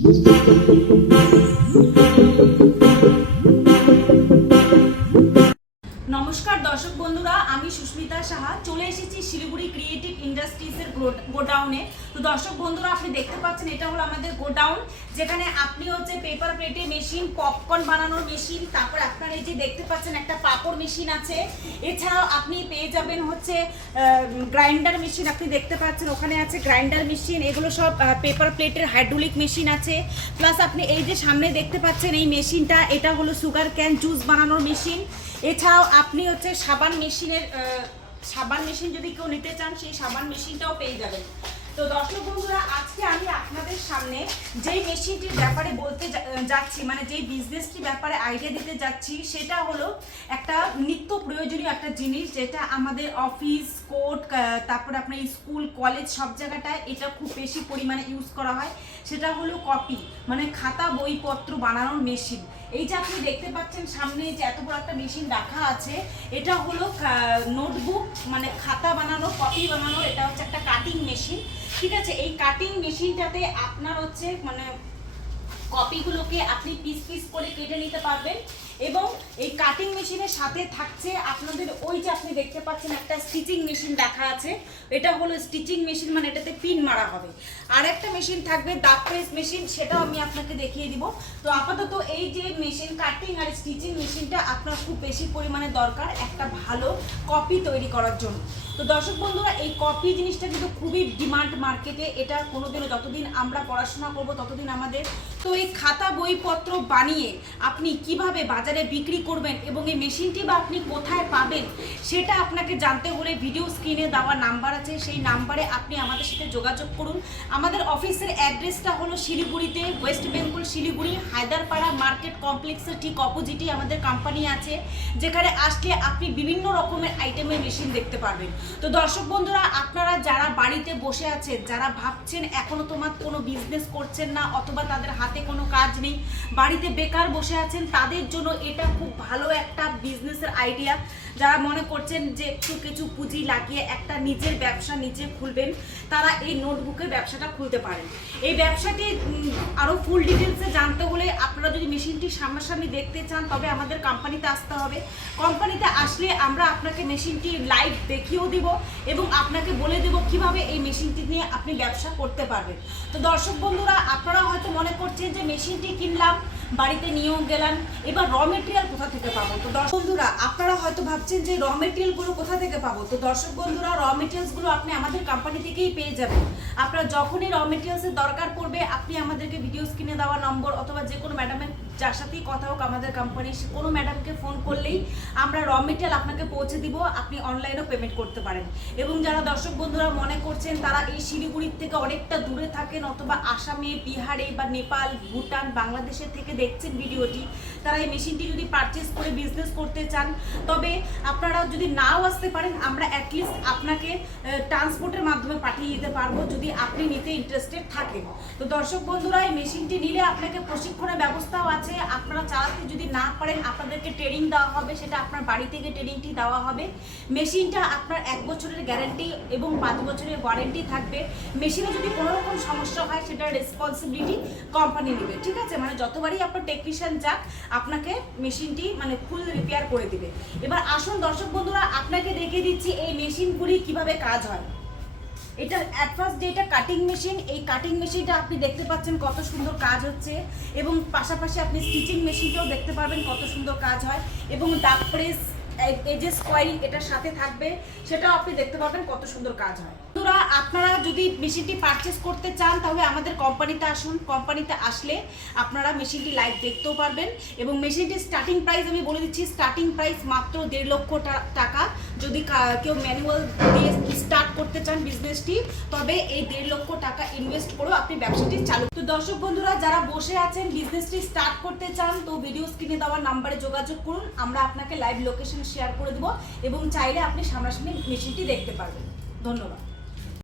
নমস্কার দর্শক বন্ধুরা, আমি সুস্মিতা সাহা চলে এসেছি শিলিগুড়ি ক্রিয়েটিভ ইন্ডাস্ট্রিজের গোডাউনে। তো দর্শক বন্ধুরা, আপনি দেখতে পাচ্ছেন এটা হলো আমাদের গোডাউন, যেখানে আপনি হচ্ছে পেপার প্লেটের মেশিন, পপকর্ন বানানোর মেশিন, তারপর আপনার এই যে দেখতে পাচ্ছেন একটা পাপড় মেশিন আছে। এছাড়াও আপনি পেয়ে যাবেন হচ্ছে গ্রাইন্ডার মেশিন, আপনি দেখতে পাচ্ছেন ওখানে আছে গ্রাইন্ডার মেশিন। এগুলো সব পেপার প্লেটের হাইড্রোলিক মেশিন আছে। প্লাস আপনি এই যে সামনে দেখতে পাচ্ছেন এই মেশিনটা, এটা হলো সুগার ক্যান জুস বানানোর মেশিন। এছাড়াও আপনি হচ্ছে সাবান মেশিন যদি কেউ নিতে চান, সেই সাবান মেশিনটাও পেয়ে যাবেন। তো দর্শক বন্ধুরা, আজকে আমি আপনাদের সামনে যেই মেশিনটির ব্যাপারে বলতে যাচ্ছি, মানে যেই বিজনেসটির ব্যাপারে আইডিয়া দিতে যাচ্ছি, সেটা হলো একটা নিত্য প্রয়োজনীয় একটা জিনিস, যেটা আমাদের অফিস, কোর্ট, তারপরে আপনার স্কুল, কলেজ সব জায়গাটায় এটা খুব বেশি পরিমাণে ইউজ করা হয়। সেটা হলো কপি, মানে খাতা বইপত্র বানানোর মেশিন। এই যে আপনি দেখতে পাচ্ছেন সামনে যে এত বড় একটা মেশিন রাখা আছে, এটা হলো নোটবুক, মানে খাতা বানানো, কপি বানানো। এটা হচ্ছে একটা কাটিং মেশিন, ঠিক আছে। এই কাটিং মেশিনটাতে আপনার হচ্ছে মানে কপিগুলোকে আপনি পিস পিস করে কেটে নিতে পারবেন। এবং এই কাটিং মেশিনের সাথে থাকছে আপনাদের ওই যে আপনি দেখতে পাচ্ছেন একটা স্টিচিং মেশিন রাখা আছে। এটা হলো স্টিচিং মেশিন, মানে এটাতে পিন মারা হবে। আর একটা মেশিন থাকবে দাগ প্রেস মেশিন, সেটাও আমি আপনাকে দেখিয়ে দিব। তো আপাতত এই যে মেশিন, কাটিং আর স্টিচিং মেশিনটা আপনার খুব বেশি পরিমাণে দরকার একটা ভালো কপি তৈরি করার জন্য। তো দর্শক বন্ধুরা, এই কপি জিনিসটা কিন্তু খুবই ডিমান্ড মার্কেটে। এটা কোনোদিনও, যতদিন আমরা পড়াশোনা করব ততদিন আমাদের। তো এই খাতা বইপত্র বানিয়ে আপনি কিভাবে বাজারে বিক্রি করবেন এবং এই মেশিনটি বা আপনি কোথায় পাবেন, সেটা আপনাকে জানতে হলে ভিডিও স্ক্রিনে দেওয়া নাম্বার আছে, সেই নাম্বারে আপনি আমাদের সাথে যোগাযোগ করুন। আমাদের অফিসের অ্যাড্রেসটা হলো শিলিগুড়িতে, ওয়েস্ট বেঙ্গল শিলিগুড়ি হায়দারপাড়া মার্কেট কমপ্লেক্সের ঠিক অপোজিটে আমাদের কোম্পানি আছে, যেখানে আসলে আপনি বিভিন্ন রকমের আইটেমের মেশিন দেখতে পারবেন। তো দর্শক বন্ধুরা, আপনারা যারা বাড়িতে বসে আছেন, যারা ভাবছেন এখনো তোমার কোনো বিজনেস করছেন না, অথবা তাদের হাতে কোনো কাজ নেই, বাড়িতে বেকার বসে আছেন, তাদের জন্য এটা খুব ভালো একটা বিজনেসের আইডিয়া। যারা মনে করছেন যে একটু কিছু পুঁজি লাগিয়ে একটা নিজের ব্যবসা নিজে খুলবেন, তারা এই নোটবুকের ব্যবসাটা খুলতে পারেন। এই ব্যবসাটি আরও ফুল ডিটেলসে জানতে হলে আপনারা যদি মেশিনটি সামনাসামনি দেখতে চান, তবে আমাদের কোম্পানিতে আসতে হবে। কোম্পানিতে আসলে আমরা আপনাকে মেশিনটি লাইভ দেখিয়েও দিব এবং আপনাকে বলে দেব কিভাবে এই মেশিনটি নিয়ে আপনি ব্যবসা করতে পারবেন। তো দর্শক বন্ধুরা, আপনারা হয়তো মনে করছেন যে মেশিনটি কিনলাম, বাড়িতে নিয়েও গেলাম, এবার র মেটেরিয়াল কোথা থেকে পাবো। তো দর্শক বন্ধুরা, আপনারা হয়তো ভাবছেন যে র মেটেরিয়ালগুলো কোথা থেকে পাবো। তো দর্শক বন্ধুরা, র মেটেরিয়ালসগুলো আপনি আমাদের কোম্পানি থেকেই পেয়ে যাবেন। আপনার যখনই র মেটেরিয়ালসের দরকার পড়বে, আপনি আমাদেরকে ভিডিও স্ক্রিনে দেওয়া নম্বর অথবা যে কোনো ম্যাডামের যার সাথেই কথা হোক, আমাদের কোম্পানির কোনো ম্যাডামকে ফোন করলেই আমরা র মেটেরিয়াল আপনাকে পৌঁছে দিব। আপনি অনলাইনেও পেমেন্ট করতে পারেন। এবং যারা দর্শক বন্ধুরা মনে করছেন তারা এই শিলিগুড়ির থেকে অনেকটা দূরে থাকেন, অথবা আসামে, বিহারে বা নেপাল, ভুটান, বাংলাদেশের থেকে দেখছেন ভিডিওটি, তারা এই মেশিনটি যদি পারচেস করে বিজনেস করতে চান, তবে আপনারা যদি নাও আসতে পারেন, আমরা অ্যাটলিস্ট আপনাকে ট্রান্সপোর্টের মাধ্যমে পাঠিয়ে দিতে পারবো, যদি আপনি নিতে ইন্টারেস্টেড থাকেন। তো দর্শক বন্ধুরা, এই মেশিনটি নিলে আপনাকে প্রশিক্ষণের ব্যবস্থাও আছে। আপনারা চালাতে যদি না পারেন, আপনাদেরকে ট্রেনিং দেওয়া হবে, সেটা আপনার বাড়ি থেকে ট্রেনিংটি দেওয়া হবে। মেশিনটা আপনার 1 বছরের গ্যারান্টি এবং 5 বছরের ওয়ারেন্টি থাকবে। মেশিনে যদি কোনো রকম সমস্যা হয়, সেটার রেসপন্সিবিলিটি কোম্পানি নেবে, ঠিক আছে। মানে যতবারই আপনার টেকনিশিয়ান যাক, আপনাকে মেশিনটি মানে ফুল রিপেয়ার করে দিবে। এবার আসুন দর্শক বন্ধুরা, আপনাকে দেখিয়ে দিচ্ছি এই মেশিনগুলি কিভাবে কাজ হয়। এটা অ্যাট ফার্স্ট যেটা কাটিং মেশিন, এই কাটিং মেশিনটা আপনি দেখতে পাচ্ছেন কত সুন্দর কাজ হচ্ছে, এবং পাশাপাশি আপনি স্টিচিং মেশিনটাও দেখতে পারবেন কত সুন্দর কাজ হয়, এবং দাগ প্রেস, এজেস কয়েলিং এটার সাথে থাকবে, সেটাও আপনি দেখতে পাবেন কত সুন্দর কাজ হয়। বন্ধুরা, আপনারা যদি মেশিনটি পারচেস করতে চান, তাহলে আমাদের কোম্পানিতে আসুন। কোম্পানিতে আসলে আপনারা মেশিনটি লাইভ দেখতেও পারবেন। এবং মেশিনটির স্টার্টিং প্রাইস আমি বলে দিচ্ছি, স্টার্টিং প্রাইস মাত্র 1.5 লক্ষ টাকা। যদি কেউ ম্যানুয়াল দিয়ে স্টার্ট করতে চান বিজনেসটি, তবে এই 1.5 লক্ষ টাকা ইনভেস্ট করেও আপনি ব্যবসাটি চালু। তো দর্শক বন্ধুরা, যারা বসে আছেন বিজনেসটি স্টার্ট করতে চান, তো ভিডিও স্ক্রিনে দেওয়া নাম্বারে যোগাযোগ করুন। আমরা আপনাকে লাইভ লোকেশন শেয়ার করে দেবো এবং চাইলে আপনি সামনাসামনি মেশিনটি দেখতে পারবেন। ধন্যবাদ।